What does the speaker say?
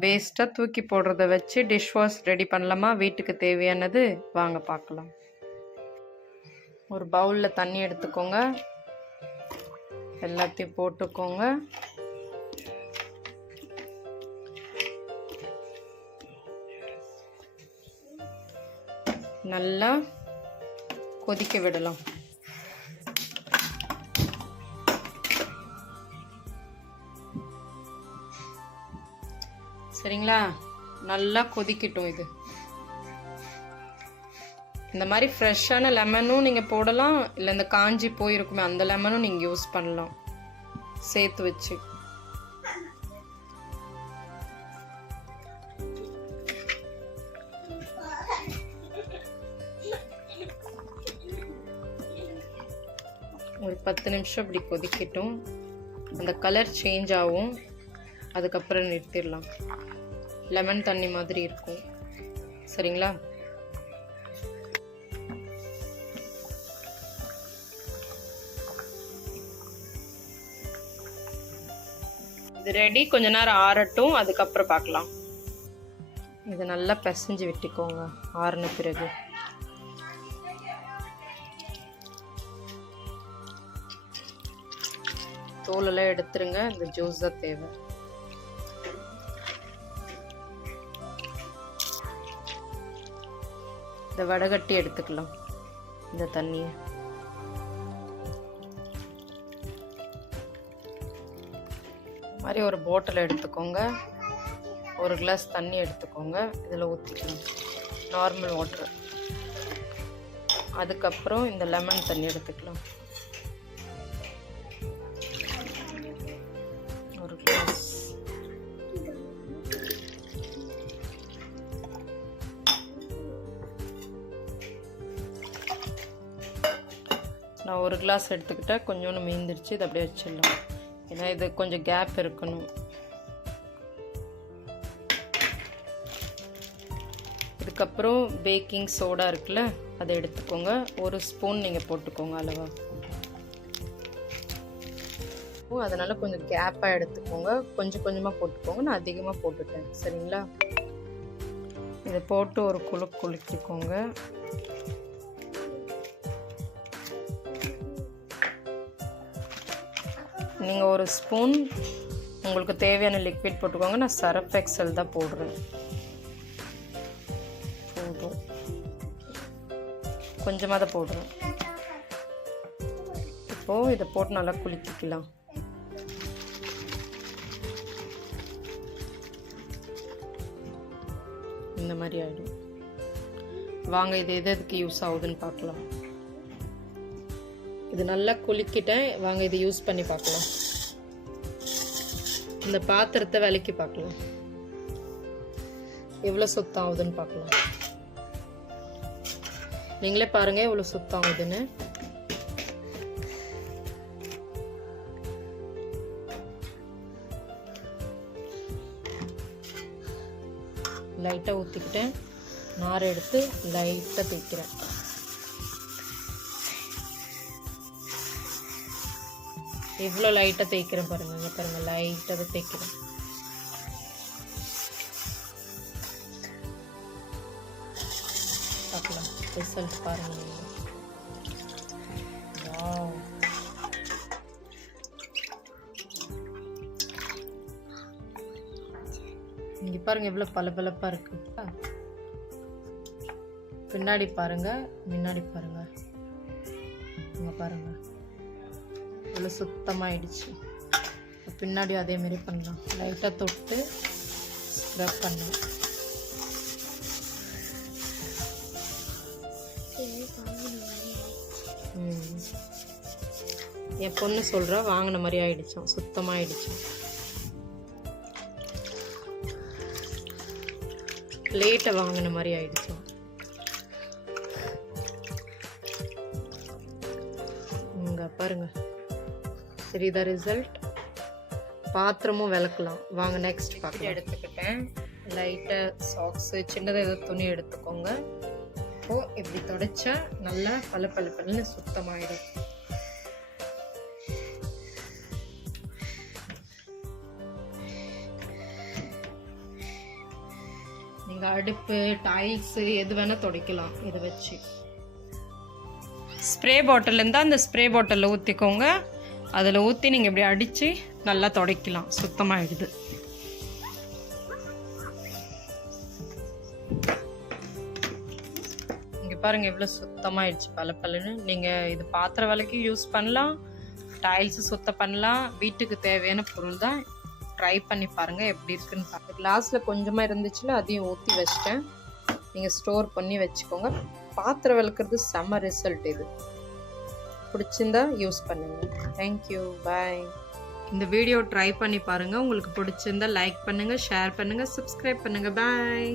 வேஸ்ட்டாக தூக்கி போடுறத வச்சு டிஷ் வாஷ் ரெடி பண்ணலாமா? வீட்டுக்கு தேவையானது வாங்க பார்க்கலாம். ஒரு பவுலில் தண்ணி எடுத்துக்கோங்க, எல்லாத்தையும் போட்டுக்கோங்க. நல்லா கொதிக்க விடலாம். சரிங்களா? நல்லா கொதிக்கட்டும். இது இந்த மாதிரி ஃப்ரெஷ்ஷான லெமனும் நீங்கள் போடலாம், இல்லை இந்த காஞ்சி போயிருக்குமே அந்த லெமனும் நீங்கள் யூஸ் பண்ணலாம் சேர்த்து வச்சு. ஒரு 10 நிமிஷம் இப்படி கொதிக்கட்டும். அந்த கலர் சேஞ்ச் ஆகும், அதுக்கப்புறம் நிறுத்திடலாம். லெமன் தண்ணி மாதிரி இருக்கும். சரிங்களா? இது ரெடி. கொஞ்ச நேரம் ஆறட்டும், அதுக்கப்புறம் பார்க்கலாம். இதை நல்லா பிசைஞ்சு விட்டுக்கோங்க ஆறின பிறகு. தோலெல்லாம் எடுத்துருங்க, இந்த ஜூஸ் தான் தேவை. இந்த வடகட்டி எடுத்துக்கலாம் இந்த தண்ணியை. மாதிரி ஒரு பாட்டில் எடுத்துக்கோங்க, ஒரு கிளாஸ் தண்ணி எடுத்துக்கோங்க, இதில் ஊற்றிக்கலாம் நார்மல் வாட்டர். அதுக்கப்புறம் இந்த லெமன் தண்ணி எடுத்துக்கலாம், ஒரு கிளாஸ். நான் ஒரு கிளாஸ் எடுத்துக்கிட்டேன், கொஞ்சோண்டு மீந்துருச்சு. இது அப்படியே வச்சிடலாம், ஏன்னா இது கொஞ்சம் கேப் இருக்கணும். இதுக்கப்புறம் பேக்கிங் சோடா இருக்குல்ல, அதை எடுத்துக்கோங்க. ஒரு ஸ்பூன் நீங்கள் போட்டுக்கோங்க அளவா. அதனால் கொஞ்சம் கேப்பாக எடுத்துக்கோங்க, கொஞ்சம் கொஞ்சமாக போட்டுக்கோங்க. நான் அதிகமாக போட்டுட்டேன். சரிங்களா? இதை போட்டு ஒரு குலுக்கிக்கோங்க. நீங்கள் ஒரு ஸ்பூன் உங்களுக்கு தேவையான லிக்விட் போட்டுக்கோங்க. நான் சர்ஃப் எக்ஸல் தான் போடுறேன். போதும், கொஞ்சமாக தான் போடுறேன். இப்போது இதை போட்டு நல்லா குலுக்கிக்கலாம். இந்த மாதிரி ஆகிடும். வாங்க இது எதுக்கு யூஸ் ஆகுதுன்னு பார்க்கலாம். இது நல்லா குலுக்கிட்டேன். வாங்க இது யூஸ் பண்ணி பார்க்கலாம். இந்த பாத்திரத்தை விலக்கி பார்க்கலாம், எவ்வளோ சுத்தம் ஆகுதுன்னு பார்க்கலாம். நீங்களே பாருங்க எவ்வளோ சுத்தம் ஆகுதுன்னு. லைட்டாக ஊற்றிக்கிட்டேன், நாரை எடுத்து லைட்டாக தேய்க்கிறேன். இவ்வளோ லைட்டாக தேய்க்கிறேன் பாருங்கள். இங்கே பாருங்கள், லைட்டாக தான் தேய்க்கிறேன். பார்க்கலாம் ரிசல்ட் பாருங்கள். வாவ், இங்கே பாருங்கள் எவ்வளோ பளபளப்பாக இருக்கு. பின்னாடி பாருங்கள், முன்னாடி பாருங்கள். இங்கே பாருங்கள் இவ்வளோ சுத்தமாகிடுச்சு. பின்னாடி அதேமாரி பண்ணலாம். லைட்டாக தொட்டு ஸ்க்ரப் பண்ணலாம். என் பொண்ணு சொல்கிறா வாங்கின மாதிரி ஆயிடுச்சோம், சுத்தமாகிடுச்சோம். பிளேட்டை வாங்கின மாதிரி ஆயிடுச்சோம். இங்கே பாருங்க, சரிதா ரிசல்ட். பாத்திரமும் விளக்கலாம். வாங்க நெக்ஸ்ட் பார்க்கலாம். எடுத்துக்கிட்டேன் லைட்டாக சாக்ஸு, சின்னதாக ஏதோ துணி எடுத்துக்கோங்க. இப்போது இப்படி துடைச்சா நல்லா பல்லுன்னு சுத்தமாயிடும். நீங்கள் அடுப்பு டைல்ஸு எது வேணால் துடைக்கலாம் இதை வச்சு. ஸ்ப்ரே பாட்டில் இருந்தால் அந்த ஸ்ப்ரே பாட்டிலில் ஊற்றிக்கோங்க. அதில் ஊற்றி நீங்கள் இப்படி அடித்து நல்லா துடைக்கலாம், சுத்தமாகிடுது. இங்கே பாருங்கள் எவ்வளோ சுத்தமாகிடுச்சு பளபளன்னு. நீங்கள் இது பாத்திர வேலைக்கு யூஸ் பண்ணலாம், டைல்ஸு சுத்தம் பண்ணலாம், வீட்டுக்கு தேவையான பொருள் தான். ட்ரை பண்ணி பாருங்கள் எப்படி இருக்குன்னு பார்க்க. கிளாஸில் கொஞ்சமாக இருந்துச்சுல அதையும் ஊற்றி வச்சிட்டேன். நீங்கள் ஸ்டோர் பண்ணி வச்சுக்கோங்க. பாத்திரம் விளக்குறது செம்ம ரிசல்ட். இது பிடிச்சிருந்தா யூஸ் பண்ணுங்கள். தேங்க்யூ, பாய். இந்த வீடியோ ட்ரை பண்ணி பாருங்கள். உங்களுக்கு பிடிச்சிருந்தா லைக் பண்ணுங்கள், ஷேர் பண்ணுங்கள், சப்ஸ்கிரைப் பண்ணுங்கள். பாய்.